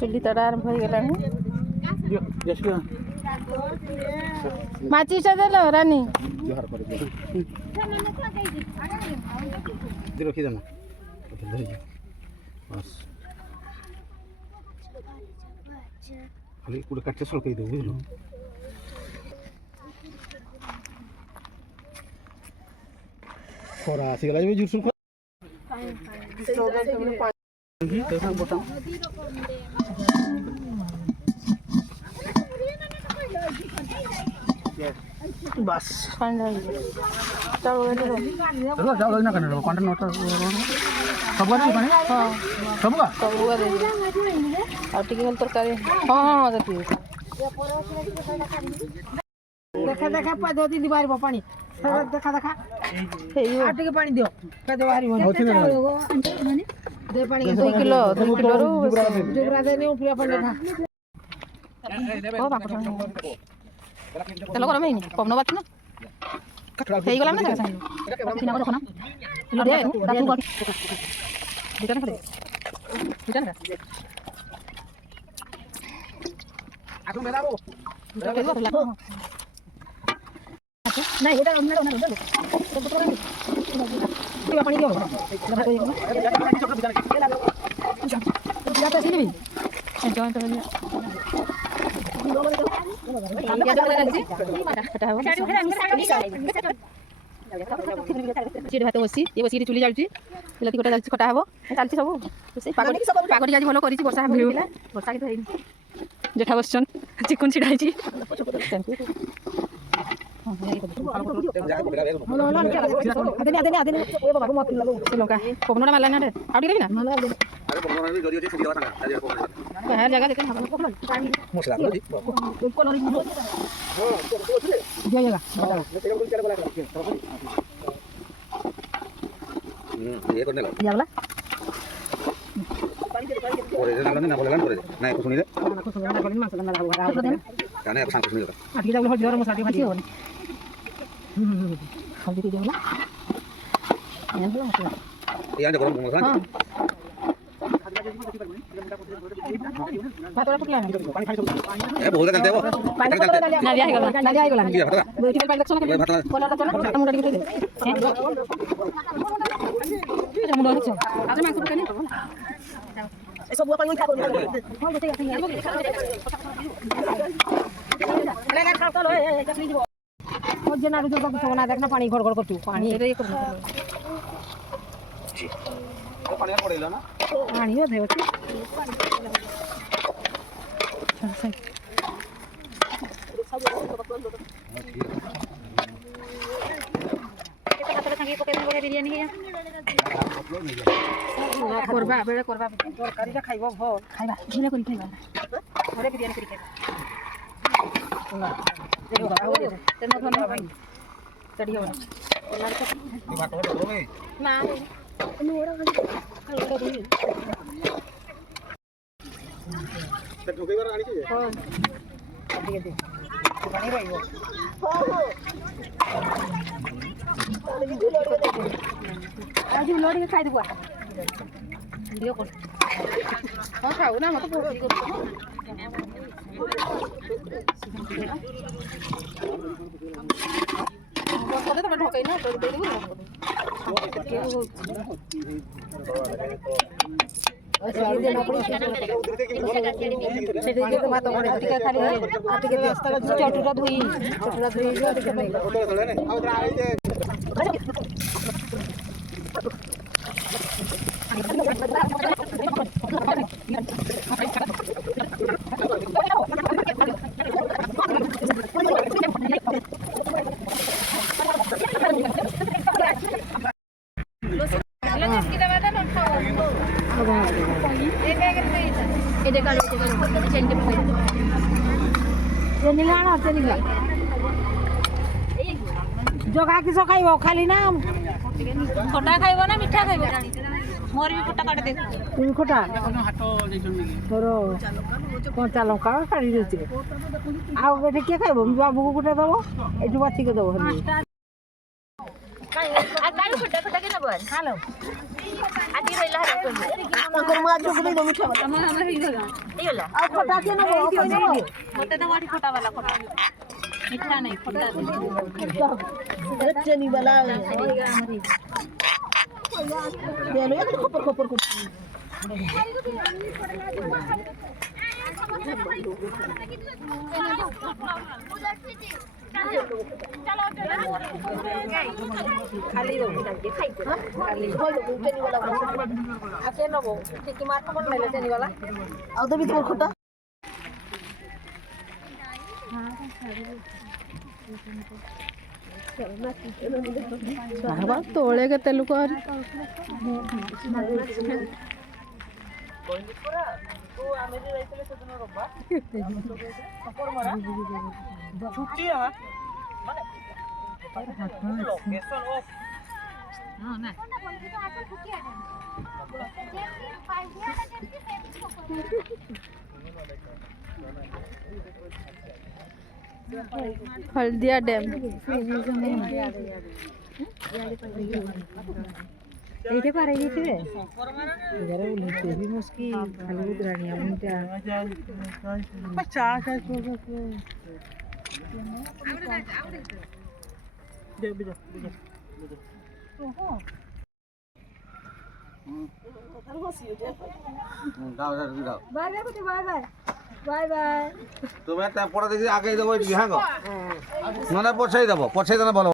चुली तड़ा आरंभ हो गला माचिस देलो रानी रखी देना बस खाली कुछ काटे सलकई दे बुझलो खरा आसीगला जे जुरसुल बस जाओ ना करने कंटेंट नोट सब गाड़ी पानी हां सब गाड़ी और टिके गल तरकारी हां देखी देखा देखा पद्धति दिबार पानी देखा देखा आ टिके पानी दियो पद बाहरी माने दे पानी 2 किलो रो जुगरा दे ने पूरा पानी देखा ओ बाप तेल गरम है पवन बात ना हे गला ना देखा किना को ना लो दे दातु को दिखाना पड़े दिखाना आठो मेरा वो नहीं उधर पानी दियो जाता सीनी जॉइंट हो गया चिड़ भात बसी ये बसी चुली जाऊँगी बिलाती कटा जाऊँगी कटा हे चलती सब पागटी आज भल कर वर्षा वर्षा कि जेठा बसन चिकुन छिड़ा लंका पवन मारला ना आउ टे ना जगह देते देखना पानी घर घर कर पानी पानी होते बिरियानी करबा बेले करबा तरकारी ता खाइबो भ खाइबा झिले करी खाइबा घरे बिरियानी करी खाइबा तेन धन भाई चढ़ी हो ना तो कई बार आनी चाहिए हां ठीक है पानी भाई हो आज लोडी खाइ देबा वीडियो कर हां खाऊ ना मत पोड़ी कर बस तो ढोकै ना तो दे देबो अच्छा ये देना पड़ी से दे के बात करे टिका खाली टिके दस्ता का चटुरा धोई टिके नहीं जगह किस खाइब खाली ना खटा खाइबो ना मिठा खाइबो मोर भी खटा काट दे तुम खटा तोर कंचा लंका काढ़ी देछे आ बेटे के खाइब बाबू को गुटा दबो ए जो बाती के दबो हनी आ काई खटा खटा के नबो বল হ্যালো আদি রইলা হারা করবে তোর মা চোখে দমি খাবে আমরা হইগলা এইগলা আর ফটা কে নেব মতে তো ওটি ফটা वाला ফটা মিঠা নাই ফটা চেনি वाला দেলো এক খপর খপর খপর খালি খাইতে খালি চেনি वाला আছে নেব ঠিক মার খবর নাইলে চেনি वाला আও তো ভিতর খটা বাবা তোলে কেতে লোক আর ছুটি মানে লোকেশন অফ না हल्दिया डैम এইটা পারে গেছে রে এবারে উঠতে বি মুশকিল খালি উদরানি আমটা বাচ্চা আছে দে বিজা দাও দাও bye bye bye bye bye bye তুমি একটা পড়া দেখি আগে দেবো হ্যাঁ গো না পছাই দেবো পছাই দেবো ভালো